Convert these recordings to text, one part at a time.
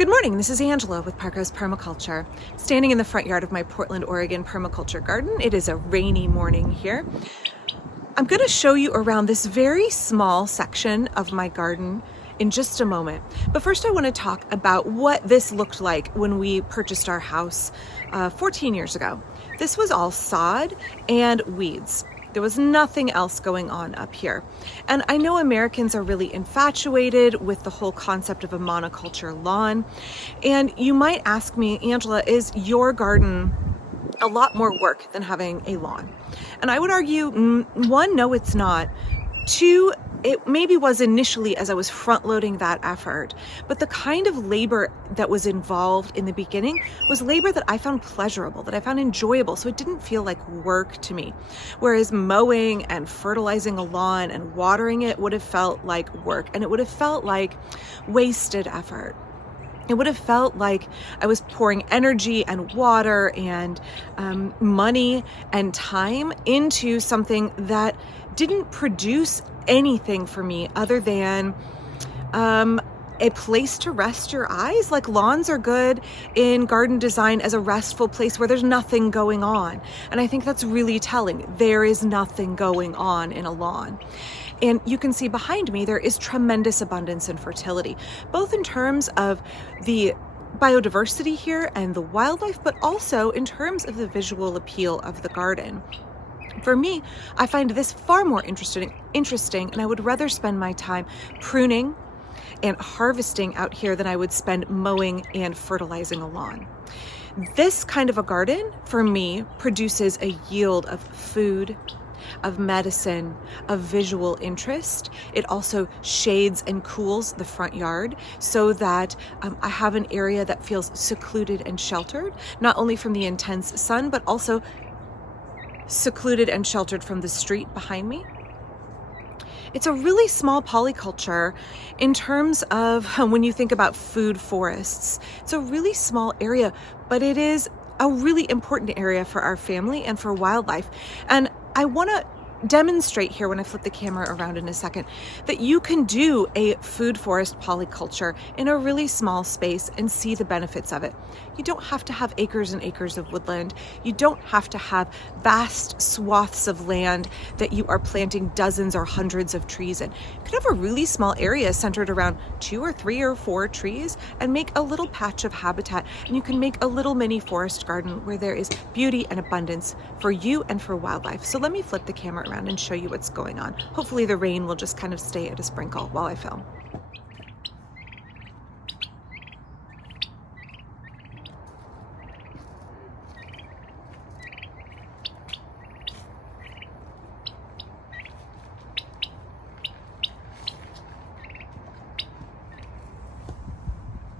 Good morning, this is Angela with Parker's Permaculture. Standing in the front yard of my Portland, Oregon permaculture garden. It is a rainy morning here. I'm going to show you around this very small section of my garden in just a moment. But first I want to talk about what this looked like when we purchased our house 14 years ago. This was all sod and weeds. There was nothing else going on up here. And I know Americans are really infatuated with the whole concept of a monoculture lawn. And you might ask me, Angela, is your garden a lot more work than having a lawn? And I would argue, one, no, it's not. Two, it maybe was initially as I was front loading that effort, but the kind of labor that was involved in the beginning was labor that I found pleasurable, that I found enjoyable. So it didn't feel like work to me. Whereas mowing and fertilizing a lawn and watering it would have felt like work, and it would have felt like wasted effort. It would have felt like I was pouring energy and water and money and time into something that didn't produce anything for me other than a place to rest your eyes. Like, lawns are good in garden design as a restful place where there's nothing going on. And I think that's really telling. There is nothing going on in a lawn. And you can see behind me, there is tremendous abundance and fertility, both in terms of the biodiversity here and the wildlife, but also in terms of the visual appeal of the garden. For me, I find this far more interesting, and I would rather spend my time pruning and harvesting out here than I would spend mowing and fertilizing a lawn. This kind of a garden, for me, produces a yield of food, of medicine, of visual interest. It also shades and cools the front yard so that I have an area that feels secluded and sheltered, not only from the intense sun, but also secluded and sheltered from the street behind me. It's a really small polyculture in terms of when you think about food forests. It's a really small area, but it is a really important area for our family and for wildlife. And I want to demonstrate here, when I flip the camera around in a second, that you can do a food forest polyculture in a really small space and see the benefits of it. You don't have to have acres and acres of woodland. You don't have to have vast swaths of land that you are planting dozens or hundreds of trees in. You could have a really small area centered around 2 or 3 or 4 trees and make a little patch of habitat. And you can make a little mini forest garden where there is beauty and abundance for you and for wildlife. So let me flip the camera around and show you what's going on. Hopefully the rain will just kind of stay at a sprinkle while I film.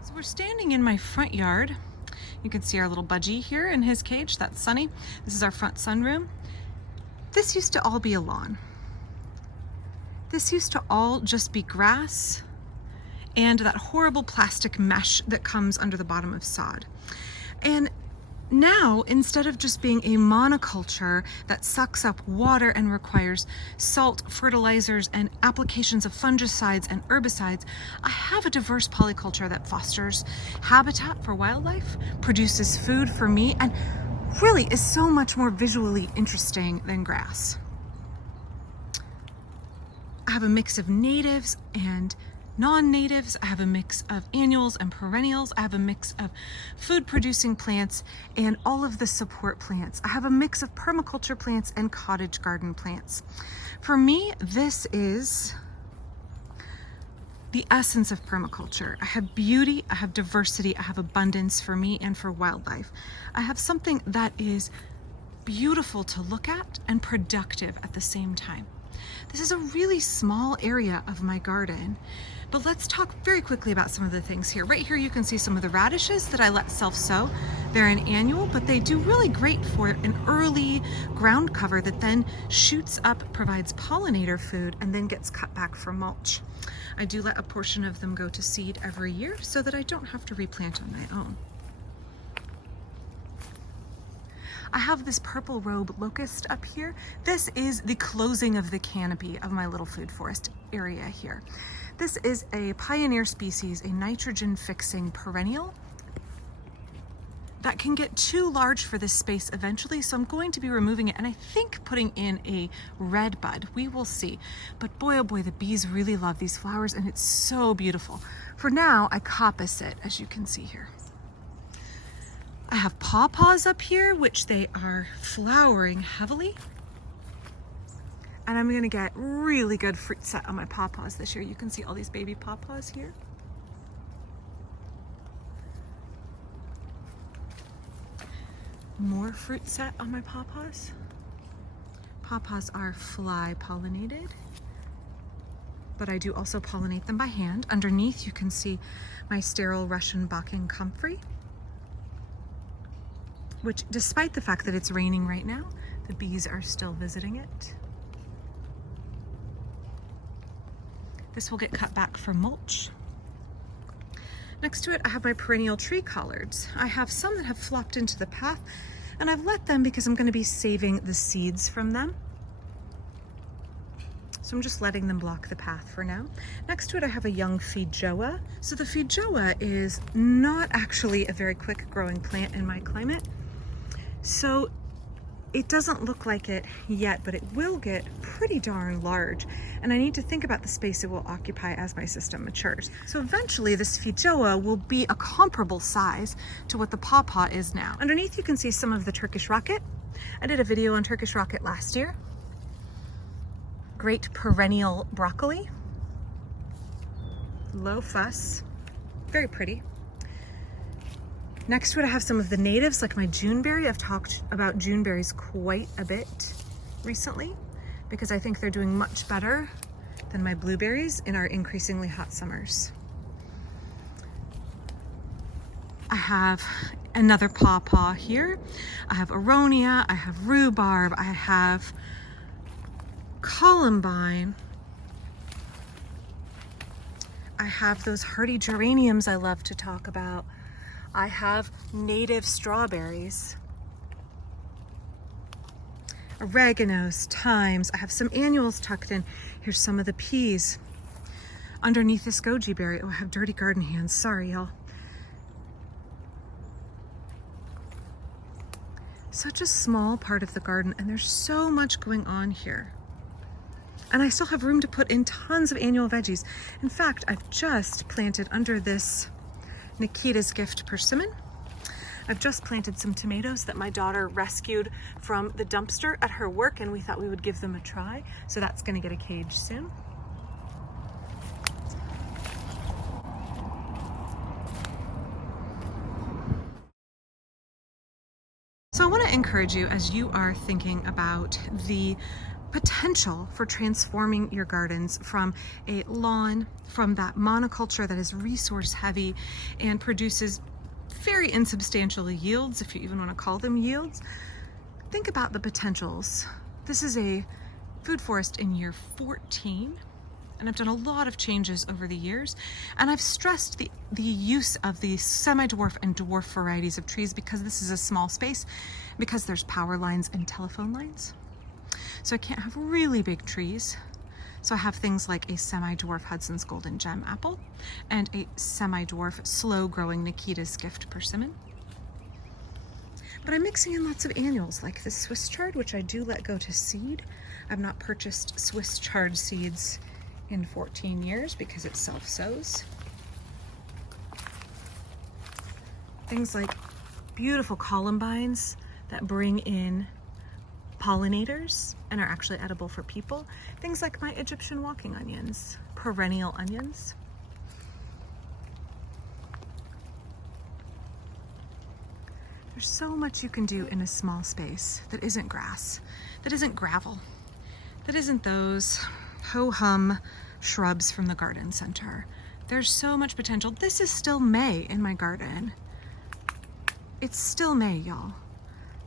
So we're standing in my front yard. You can see our little budgie here in his cage. That's Sunny. This is our front sunroom. This used to all be a lawn. This used to all just be grass and that horrible plastic mesh that comes under the bottom of sod. And now, instead of just being a monoculture that sucks up water and requires salt, fertilizers, and applications of fungicides and herbicides, I have a diverse polyculture that fosters habitat for wildlife, produces food for me, and really is so much more visually interesting than grass. I have a mix of natives and non-natives. I have a mix of annuals and perennials. I have a mix of food-producing plants and all of the support plants. I have a mix of permaculture plants and cottage garden plants. For me, this is the essence of permaculture. I have beauty, I have diversity, I have abundance for me and for wildlife. I have something that is beautiful to look at and productive at the same time. This is a really small area of my garden, but let's talk very quickly about some of the things here. Right here you can see some of the radishes that I let self-sow. They're an annual, but they do really great for an early ground cover that then shoots up, provides pollinator food, and then gets cut back for mulch. I do let a portion of them go to seed every year so that I don't have to replant on my own. I have this purple Robe Locust up here. This is the closing of the canopy of my little food forest area here. This is a pioneer species, a nitrogen-fixing perennial that can get too large for this space eventually, so I'm going to be removing it and I think putting in a red bud. We will see. But boy, oh boy, the bees really love these flowers and it's so beautiful. For now, I coppice it, as you can see here. I have pawpaws up here, which they are flowering heavily. And I'm gonna get really good fruit set on my pawpaws this year. You can see all these baby pawpaws here. More fruit set on my pawpaws. Pawpaws are fly pollinated, but I do also pollinate them by hand. Underneath you can see my sterile Russian Bakken comfrey, which despite the fact that it's raining right now, the bees are still visiting it. This will get cut back for mulch. Next to it, I have my perennial tree collards. I have some that have flopped into the path, and I've let them because I'm going to be saving the seeds from them. So I'm just letting them block the path for now. Next to it, I have a young feijoa. So the feijoa is not actually a very quick growing plant in my climate. So it doesn't look like it yet, but it will get pretty darn large. And I need to think about the space it will occupy as my system matures. So eventually this feijoa will be a comparable size to what the pawpaw is now. Underneath you can see some of the Turkish Rocket. I did a video on Turkish Rocket last year. Great perennial broccoli. Low fuss, very pretty. Next to it, I have some of the natives, like my Juneberry. I've talked about Juneberries quite a bit recently because I think they're doing much better than my blueberries in our increasingly hot summers. I have another pawpaw here. I have aronia, I have rhubarb, I have columbine. I have those hardy geraniums I love to talk about. I have native strawberries, oreganos, thymes. I have some annuals tucked in. Here's some of the peas. Underneath this goji berry. Oh, I have dirty garden hands. Sorry, y'all. Such a small part of the garden, and there's so much going on here. And I still have room to put in tons of annual veggies. In fact, I've just planted under this Nikita's Gift persimmon. I've just planted some tomatoes that my daughter rescued from the dumpster at her work, and we thought we would give them a try. So that's going to get a cage soon. So I want to encourage you as you are thinking about the potential for transforming your gardens from a lawn, from that monoculture that is resource heavy and produces very insubstantial yields, if you even want to call them yields. Think about the potentials. This is a food forest in year 14, and I've done a lot of changes over the years, and I've stressed the use of the semi-dwarf and dwarf varieties of trees because this is a small space, because there's power lines and telephone lines. So I can't have really big trees. So I have things like a semi-dwarf Hudson's Golden Gem apple and a semi-dwarf slow-growing Nikita's Gift persimmon. But I'm mixing in lots of annuals like the Swiss chard, which I do let go to seed. I've not purchased Swiss chard seeds in 14 years because it self-sows. Things like beautiful columbines that bring in pollinators and are actually edible for people. Things like my Egyptian walking onions, perennial onions. There's so much you can do in a small space that isn't grass, that isn't gravel, that isn't those ho-hum shrubs from the garden center. There's so much potential. This is still May in my garden. It's still May, y'all.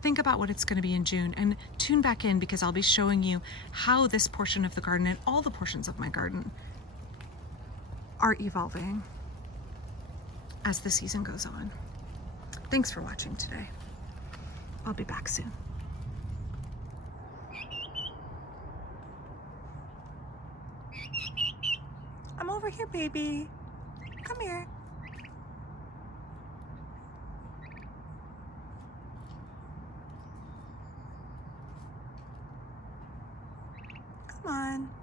Think about what it's going to be in June and tune back in because I'll be showing you how this portion of the garden and all the portions of my garden are evolving as the season goes on. Thanks for watching today. I'll be back soon. I'm over here, baby. Come here. Come on.